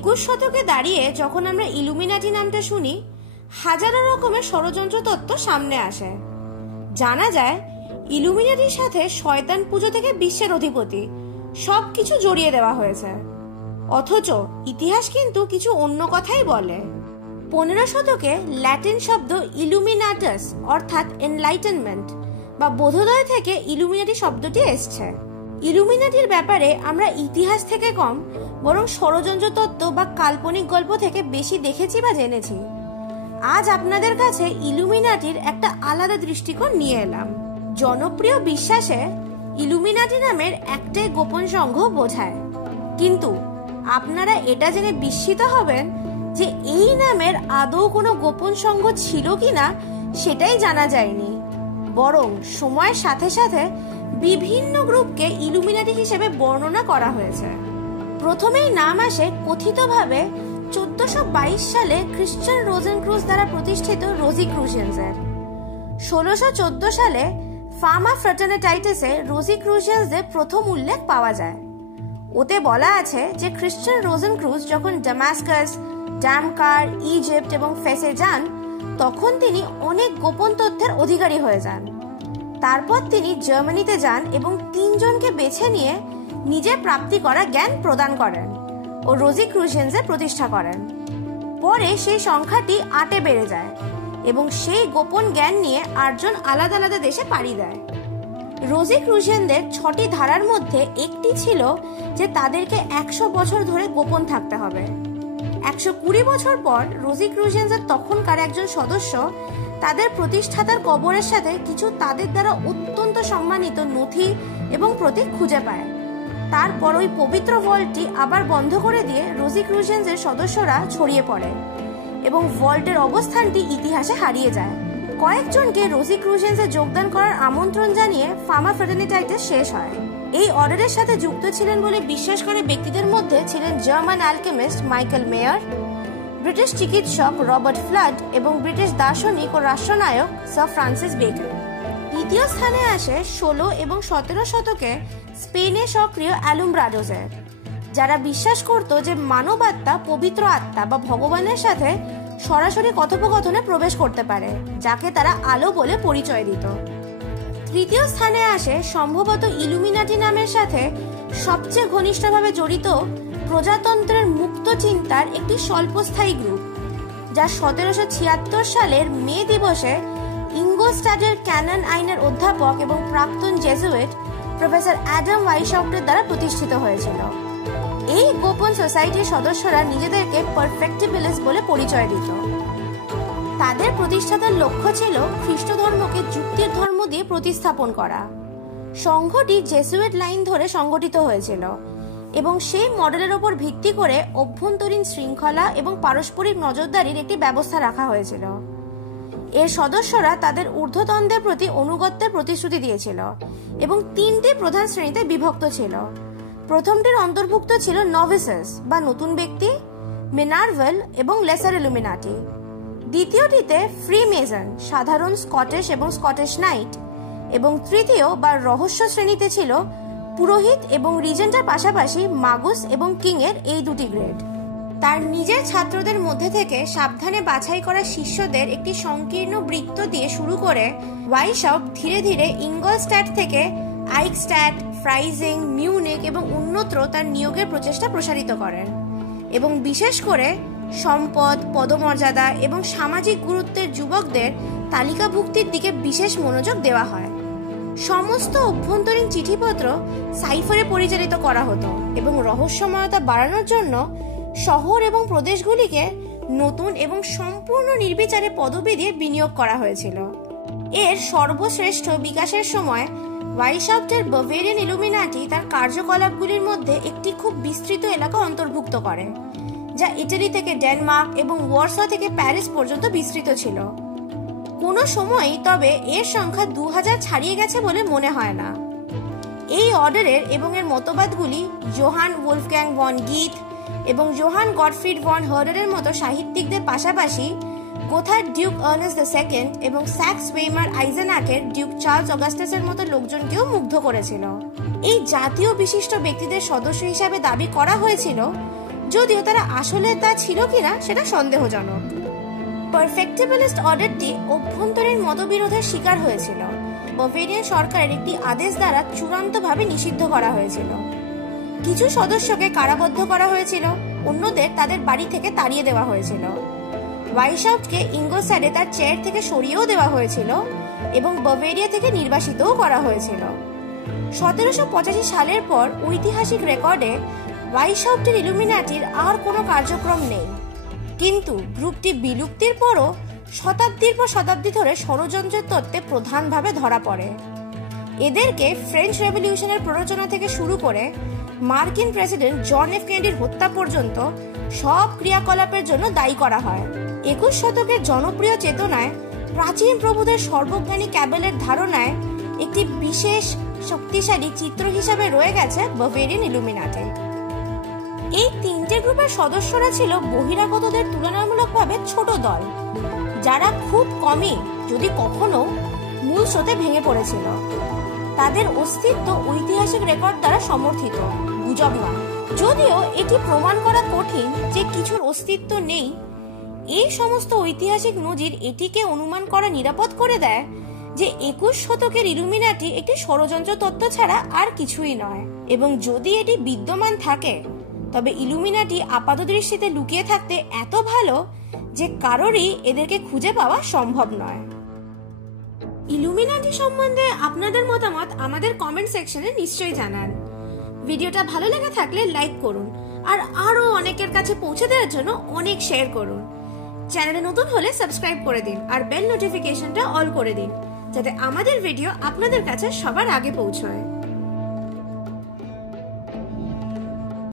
21 শতকে দাঁড়িয়ে যখন আমরা ইলুমিনাটি নামটা শুনি, হাজারো রকমের ষড়যন্ত্র তত্ত্ব সামনে আসে। জানা যায় ইলুমিনাটির সাথে শয়তান পুজো থেকে বিশ্বের অধিপতি সবকিছু জড়িয়ে দেওয়া হয়েছে। অথচ ইতিহাস কিন্তু কিছু অন্য কথাই বলে। 15 শতকে ল্যাটিন শব্দ ইলুমিনাটাস অর্থাৎ এনলাইটেনমেন্ট বা বোধোদয় থেকে ইলুমিনাটি শব্দটি এসছে। ইলুমিনাটির ব্যাপারে আমরা ইতিহাস থেকে কম বরং ষড়যন্ত্র তত্ত্ব বা কাল্পনিক গল্প থেকে বেশি দেখেছি বা জেনেছি। আজ আপনাদের কাছে ইলুমিনাটির একটা আলাদা দৃষ্টিকোণ নিয়ে এলাম। জনপ্রিয় বিশ্বাসে ইলুমিনাটি নামের একটাই গোপন সংঘ বোঝায়, কিন্তু আপনারা এটা জেনে বিস্মিত হবেন যে এই নামের আদৌ কোনো গোপন সংঘ ছিল কিনা সেটাই জানা যায়নি, বরং সময়ের সাথে সাথে বিভিন্ন গ্রুপকে ইলুমিনাটি হিসেবে বর্ণনা করা হয়েছে। প্রথমেই নাম আসে কথিতভাবে 1422 সালে খ্রিস্টান রোজেনক্রুজ দ্বারা প্রতিষ্ঠিত রোজিক্রুশিয়ানসের। 1614 সালে ফামা ফ্র্যাটারনিটাইটাসে রোজিক্রুশিয়ানসদের প্রথম উল্লেখ পাওয়া যায়। ওতে বলা আছে যে খ্রিস্টান রোজেনক্রুজ যখন ড্যামাস্কাস, ডামকার, ইজিপ্ট এবং ফেসে যান, তখন তিনি অনেক গোপন তথ্যের অধিকারী হয়ে যান। তারপর তিনি জার্মানিতে যান এবং 3 জনকে বেছে নিয়ে নিজের প্রাপ্তি করা জ্ঞান প্রদান করেন ও রোজিক্রুশিয়ানসের প্রতিষ্ঠা করেন। পরে সেই সংখ্যাটি 8-এ বেড়ে যায় এবং সেই গোপন জ্ঞান নিয়ে 8 জন আলাদা আলাদা দেশে পাড়ি দেয়। রোজিক্রুশিয়ানদের 6টি ধারার মধ্যে একটি ছিল যে তাদেরকে 100 বছর ধরে গোপন থাকতে হবে। 120 বছর পর রোজিক্রুশিয়ানসের তখনকার একজন সদস্য তাদের প্রতিষ্ঠাতার কবরের সাথে কিছু তাদের দ্বারা অত্যন্ত সম্মানিত নথি এবং প্রতীক খুঁজে পায়। তারপর ওই পবিত্র ভল্টটি আবার বন্ধ করে দিয়ে রোজিক্রুশিয়ানসের সদস্যরা ছড়িয়ে পড়ে এবং ভল্টের অবস্থানটি ইতিহাসে হারিয়ে যায়। কয়েকজনকে রোজিক্রুশিয়ানসে যোগদান করার আমন্ত্রণ জানিয়ে ফামা ফ্র্যাটারনিটাইটাস শেষ হয়। এই অর্ডারের সাথে যুক্ত ছিলেন বলে বিশ্বাস করে ব্যক্তিদের মধ্যে ছিলেন জার্মান অ্যালকেমিস্ট মাইকেল মেয়ার, ব্রিটিশ চিকিৎসক রবার্ট ফ্লাড এবং ব্রিটিশ দার্শনিক ও রাষ্ট্রনায়ক স্যার ফ্রান্সিস বেকন। দ্বিতীয় স্থানে আসে 16 এবং 17 শতকে স্পেনে সক্রিয় অ্যালুমব্রাডোসের, যারা বিশ্বাস করত যে মানব আত্মা পবিত্র আত্মা বা ভগবানের সাথে সরাসরি কথোপকথনে প্রবেশ করতে পারে, যাকে তারা আলো বলে পরিচয় দিত। তৃতীয় স্থানে আসে সম্ভবত ইলুমিনাটি নামের সাথে সবচেয়ে ঘনিষ্ঠভাবে জড়িত প্রজাতন্ত্রের মুক্ত চিন্তার একটি স্বল্পস্থায়ী গ্রুপ, যা 1776 সালের মে দিবসে ইঙ্গোস্টাডের ক্যানন আইনের অধ্যাপক এবং প্রাক্তন জেসুইট প্রফেসর অ্যাডাম ওয়াইশাফটের দ্বারা প্রতিষ্ঠিত হয়েছিল। এই গোপন সোসাইটির সদস্যরা নিজেদেরকে পারফেক্টিবিলিস্ট বলে পরিচয় দিত। তাদের প্রতিষ্ঠাতার লক্ষ্য ছিল খ্রিস্ট ধর্মকে যুক্তির ধর্ম দিয়ে প্রতিস্থাপন করা। সংঘটি জেসুইট লাইন ধরে সংগঠিত হয়েছিল এবং সেই মডেলের ওপর ভিত্তি করে অভ্যন্তরীণ শৃঙ্খলা এবং পারস্পরিক নজরদারির একটি ব্যবস্থা রাখা হয়েছিল। এর সদস্যরা তাদের ঊর্ধ্বতনদের প্রতি অনুগত্যের প্রতিশ্রুতি দিয়েছিল এবং 3টি প্রধান শ্রেণীতে বিভক্ত ছিল। প্রথমটির অন্তর্ভুক্ত ছিল নভিসেস বা নতুন ব্যক্তি, মিনার্ভেল এবং লেসার ইলুমিনাটি। দ্বিতীয়টিতে ফ্রিমেজন, সাধারণ স্কটিশ এবং স্কটিশ নাইট, এবং তৃতীয় বা রহস্য শ্রেণীতে ছিল পুরোহিত এবং রিজেন্টের পাশাপাশি মাগুস এবং কিং এর এই 2টি গ্রেড। তার নিজের ছাত্রদের মধ্যে থেকে সাবধানে বাছাই করা শিষ্যদের একটি সংকীর্ণ বৃত্ত দিয়ে শুরু করে ওয়াইশাফট ধীরে ধীরে ইঙ্গলস্ট্যাট থেকে আইকস্ট্যাট, ফ্রাইজিং, মিউনিক এবং অন্যত্র তার নিয়োগের প্রচেষ্টা প্রসারিত করেন এবং বিশেষ করে সম্পদ, পদমর্যাদা এবং সামাজিক গুরুত্বের যুবকদের তালিকাভুক্তির দিকে বিশেষ মনোযোগ দেওয়া হয়। সমস্ত অভ্যন্তরীণ চিঠিপত্র সাইফারে পরিচালিত করা হতো এবং রহস্যময়তা বাড়ানোর জন্য শহর এবং প্রদেশগুলিকে নতুন এবং সম্পূর্ণ নির্বিচারে পদবি দিয়ে বিনিয়োগ করা হয়েছিল। এর সর্বশ্রেষ্ঠ বিকাশের সময় ওয়াইশাফটের বাভেরিয়ান ইলুমিনাটি তার কার্যকলাপগুলির মধ্যে একটি খুব বিস্তৃত এলাকা অন্তর্ভুক্ত করে, যা ইটালি থেকে ডেনমার্ক এবং ওয়ার্সা থেকে প্যারিস পর্যন্ত বিস্তৃত ছিল। কোনো সময়ই তবে এর সংখ্যা 2000 ছাড়িয়ে গেছে বলে মনে হয় না। এই অর্ডারের এবং এর মতবাদগুলি জোহান ওলফগ্যাং ভন গীত এবং জোহান গটফ্রিড ভন হার্ডারের মতো সাহিত্যিকদের পাশাপাশি গোথার ডিউক আর্নেস্ট II এবং স্যাক্স ওয়েইমার আইজেনাকের ডিউক চার্লস অগাস্টাসের মতো লোকজনকেও মুগ্ধ করেছিল। এই জাতীয় বিশিষ্ট ব্যক্তিদের সদস্য হিসাবে দাবি করা হয়েছিল যদিও তারা আসলে তা ছিল কিনা সেটা সন্দেহজনক। পারফেক্টিবলিস্ট অর্ডারটি অভ্যন্তরীণ মতবিরোধের শিকার হয়েছিল। বাভেরিয়ান সরকারের একটি আদেশ দ্বারা চূড়ান্তভাবে নিষিদ্ধ করা হয়েছিল। কিছু সদস্যকে কারাবদ্ধ করা হয়েছিল, অন্যদের তাদের বাড়ি থেকে তাড়িয়ে দেওয়া হয়েছিল। ওয়াইশাউটকে ইঙ্গোসাডে তার চেয়ার থেকে সরিয়েও দেওয়া হয়েছিল এবং বাভেরিয়া থেকে নির্বাসিতও করা হয়েছিল। 1785 সালের পর ঐতিহাসিক রেকর্ডে ওয়াইশাউটের ইলুমিনাটির আর কোনো কার্যক্রম নেই, কিন্তু গ্রুপটি বিলুপ্তির পরও শতাব্দীর পর শতাব্দী ধরে ষড়যন্ত্রের তত্ত্বে প্রধানভাবে ধরা পড়ে। এদেরকে ফ্রেঞ্চ রেভলিউশনের প্ররোচনা থেকে শুরু করে মার্কিন প্রেসিডেন্ট জন এফ কেনেডির হত্যা পর্যন্ত সব ক্রিয়াকলাপের জন্য দায়ী করা হয়। 21 শতকের জনপ্রিয় চেতনায় প্রাচীন প্রভুদের সর্বজ্ঞানী ক্যাবেলের ধারণায় একটি বিশেষ শক্তিশালী চিত্র হিসাবে রয়ে গেছে বাভেরিয়ান ইলুমিনাটি। এই তিনটে গ্রুপের সদস্যরা ছিল বহিরাগতদের তুলনামূলকভাবে ছোট দল, যারা খুব কমই যদি কখনো মূল স্রোতে ভেঙে পড়েছিল। তাদের অস্তিত্ব ঐতিহাসিক রেকর্ড দ্বারা সমর্থিত, গুজব নয়। যদিও এটি প্রমাণ করা কঠিন যে কিছুর অস্তিত্ব নেই, এই সমস্ত ঐতিহাসিক নজির এটিকে অনুমান করা নিরাপদ করে দেয় যে 21 শতকের ইলুমিনাটি একটি ষড়যন্ত্র তত্ত্ব ছাড়া আর কিছুই নয়। এবং যদি এটি বিদ্যমান থাকে, তবে ইলুমিনাটি আপাতদৃষ্টিতে লুকিয়ে থাকতে এত ভালো যে কারোরই এদেরকে খুঁজে পাওয়া সম্ভব নয়। ইলুমিনাটি সম্বন্ধে আপনাদের মতামত আমাদের কমেন্ট সেকশনে নিশ্চয়ই জানান। ভিডিওটা ভালো লেগে থাকলে লাইক করুন, আর আরো অনেকের কাছে পৌঁছে দেওয়ার জন্য অনেক শেয়ার করুন। চ্যানেলে নতুন হলে সাবস্ক্রাইব করে দিন আর বেল নোটিফিকেশনটা অল করে দিন, যাতে আমাদের ভিডিও আপনাদের কাছে সবার আগে পৌঁছয়।